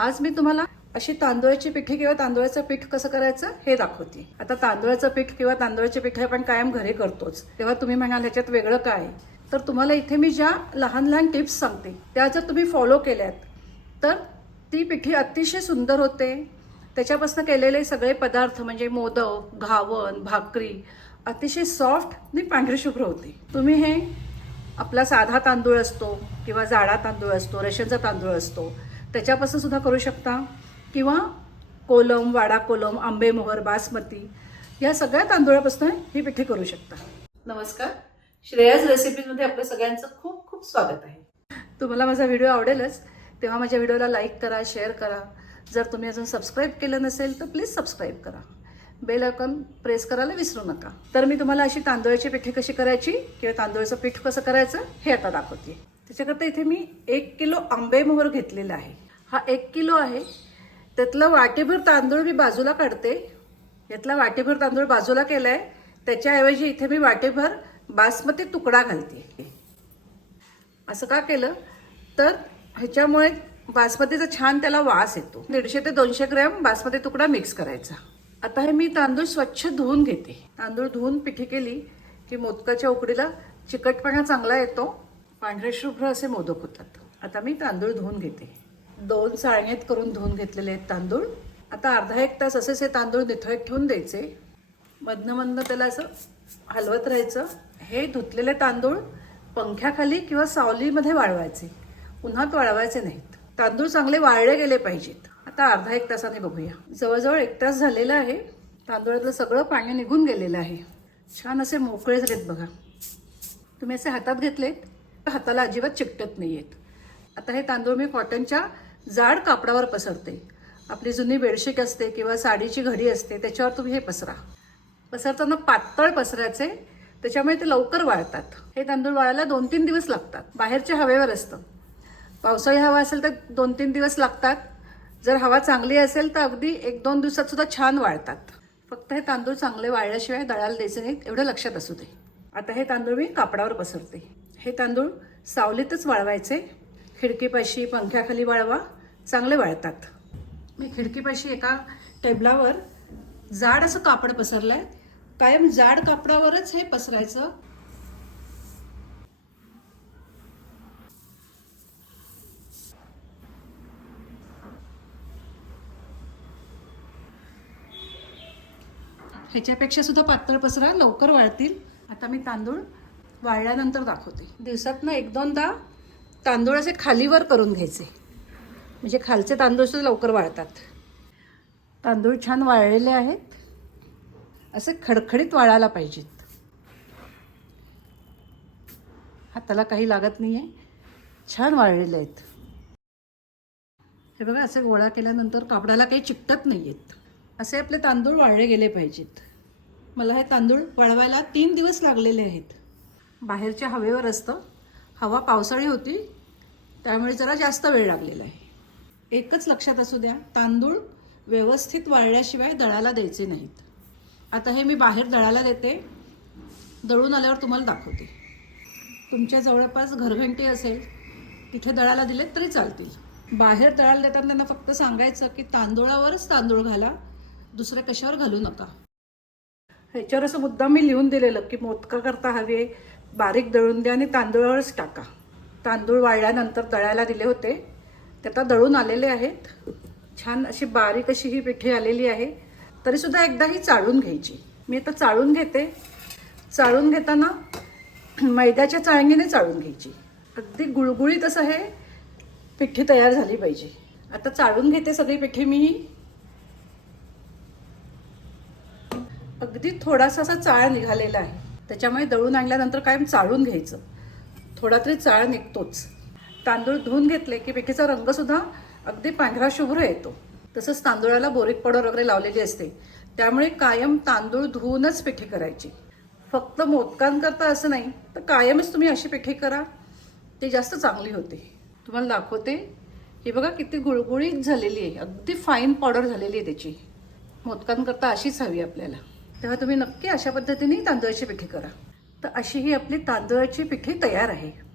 आज मी तुम्हाला अशी तांदूळाची पिठी किंवा तांदूळाचं पीठ कसं करायचं हे दाखवते. आता तांदूळाचं पीठ किंवा तांदूळाचे पीठ आपण कायम घरी करतोच. तेव्हा तुम्ही म्हणाल ह्याच्यात वेगळं काय? तर तुम्हाला इथे मी ज्या लहान लहान टिप्स सांगते त्या जर तुम्ही फॉलो केल्यात तर ती पिठी अतिशय सुंदर होते. त्याच्यापासून केलेले सगळे पदार्थ म्हणजे मोदक घावन भाकरी अतिशय सॉफ्ट आणि पांढरी शुभ्र होते. तुम्ही हे आपला साधा तांदूळ असतो किंवा जाडा तांदूळ असतो रेशनचा तांदूळ असतो त्याच्यापासून सुद्धा करू शकता. किंवा कोलम वाडा कोलम आंबेमोहर बासमती या सगळ्या तांदूळापासून ही पिठी करू शकता. नमस्कार. श्रेयाज रेसिपीजमध्ये आपलं सगळ्यांचं खूप खूप स्वागत आहे. तुम्हाला माझा व्हिडिओ आवडेलच तेव्हा माझ्या व्हिडिओला लाईक करा शेअर करा. जर तुम्ही अजून सबस्क्राईब केलं नसेल तर प्लीज सबस्क्राईब करा. बेल आयकॉन प्रेस करायला विसरू नका. तर मी तुम्हाला अशी तांदूळाची पिठी कशी करायची किंवा तांदूळाचं पीठ कसं करायचं हे आता दाखवते. त्याच्याकरता इथे मी एक किलो आंबेमोहर घेतलेला आहे. हा एक किलो आहे. त्यातलं वाटेभर तांदूळ मी बाजूला काढते. यातला वाटेभर तांदूळ बाजूला केलाय. त्याच्याऐवजी इथे मी वाटेभर बासमती तुकडा घालते. असं का केलं? तर ह्याच्यामुळे बासमतीचा छान त्याला वास येतो. दीडशे ते दोनशे ग्रॅम बासमती तुकडा मिक्स करायचा. आता हे मी तांदूळ स्वच्छ धुवून घेते. तांदूळ धुवून पिठी केली की मोदकाच्या उकडीला चिकटपणा चांगला येतो. पांढरे शुभ्र असे मोदक होतात. आता मी तांदूळ धुवून घेते. दोन चाळणीत करून धुवून घेतलेले आहेत तांदूळ. आता अर्धा एक तास असेच हे तांदूळ निथळत ठेवून द्यायचे. मधनं मधनं त्याला असं हलवत राहायचं. हे धुतलेले तांदूळ पंख्याखाली किंवा सावलीमध्ये वाळवायचे. उन्हात वाळवायचे नाहीत. तांदूळ चांगले वाळले गेले पाहिजेत. आता अर्धा एक तासाने बघूया. जवळजवळ एक तास झालेला आहे. तांदूळातलं सगळं पाणी निघून गेलेलं आहे. छान असे मोकळे झालेत बघा. तुम्ही असे हातात घेतलेत? हाताला अजिबात चिकटत नाही आहेत आता हे तांदूळ मी कॉटनच्या जाड कापडावर पसरते. आपली जुनी बेडशीट असते किंवा साडीची घडी असते त्याच्यावर तुम्ही हे पसरा. पसरताना पातळ पसरायचे त्याच्यामुळे ते लवकर वाळतात. हे तांदूळ वाळायला दोन तीन दिवस लागतात. बाहेरच्या हवेवर असतं. पावसाळी हवा असेल तर दोन तीन दिवस लागतात. जर हवा चांगली असेल तर अगदी एक दोन दिवसात सुद्धा छान वाळतात. फक्त हे तांदूळ चांगले वाळल्याशिवाय दळाला द्यायचे नाहीत एवढं लक्षात असू दे. आता हे तांदूळ मी कापडावर पसरते. हे तांदूळ सावलीतच वाळवायचे. खिडकीपाशी पंख्याखाली वाळवा चांगले वाळतात. मी खिडकीपाशी एका टेबलावर जाड असं कापड पसरलंय. कायम जाड कापडावरच हे पसरायचं. ह्याच्यापेक्षा सुद्धा पातळ पसरा लवकर वाळतील. आता मी तांदूळ वाळल्यानंतर दाखवते. दिवसातनं एक दोनदा तांदूळ असे खालीवर करून घ्यायचे. म्हणजे खालचे तांदूळ सुद्धा लवकर वाळतात. तांदूळ छान वाळलेले आहेत. असे खडखडीत वाळायला पाहिजेत. हाताला काही लागत नाही आहे छान वाळलेले आहेत. हे बघा असे गोळा केल्यानंतर कापडाला काही चिकटत नाही आहेत असे आपले तांदूळ वाळले गेले पाहिजेत. मला हे तांदूळ वाळवायला तीन दिवस लागलेले आहेत. बाहेरच्या हवेवर असतं. हवा पावसाळी होती. त्यामुळे जरा जास्त वेळ लागलेला आहे. एकच लक्षात असू द्या तांदूळ व्यवस्थित वाळल्याशिवाय दळाला द्यायचे नाहीत. आता हे मी बाहेर दळाला देते. दळून आल्यावर तुम्हाला दाखवते. तुमच्या जवळपास घरघंटी असेल तिथे दळाला दिलेत तरी चालतील. बाहेर दळाला देताना त्यांना फक्त सांगायचं की तांदूळावरच तांदूळ घाला दुसऱ्या कशावर घालू नका. ह्याच्यावर असं मुद्दाम मी लिहून दिलेलं की मोदका करता आहे बारीक दळून द्या आणि तांदूळावरच टाका. तांदूळ वाळल्यानंतर दळायला दिले होते. ते आता दळून आलेले आहेत. छान अशी बारीक अशी ही पिठी आलेली आहे. तरीसुद्धा एकदा ही चाळून घ्यायची. मी आता चाळून घेते. चाळून घेताना मैद्याच्या चाळणीने चाळून घ्यायची. अगदी गुळगुळीत असं हे पिठी तयार झाली पाहिजे. आता चाळून घेते सगळी पिठी मी. ही अगदी थोडासा असा चाळ निघालेला आहे. त्याच्यामुळे दळून आणल्यानंतर कायम चाळून घ्यायचं. थोडा तरी चाळ निघतोच. तांदूळ धुवून घेतले की पिठीचा रंगसुद्धा अगदी पांढरा शुभ्र येतो. तसंच तांदूळाला बोरीक पडर वगैरे लावलेली असते. त्यामुळे कायम तांदूळ धुवूनच पिठी करायची. फक्त मोदकांकरता असं नाही तर कायमच तुम्ही अशी पिठी करा. ती जास्त चांगली होते. तुम्हाला दाखवते. ही बघा किती गुळगुळीत झालेली आहे. अगदी फाईन पावडर झालेली आहे त्याची. मोदकांकरता अशीच हवी आपल्याला. तेव्हा तुम्ही नक्की अशा पद्धतीने तांदळाची पिठी करा. तर अशी ही आपली तांदळाची पिठी तयार आहे.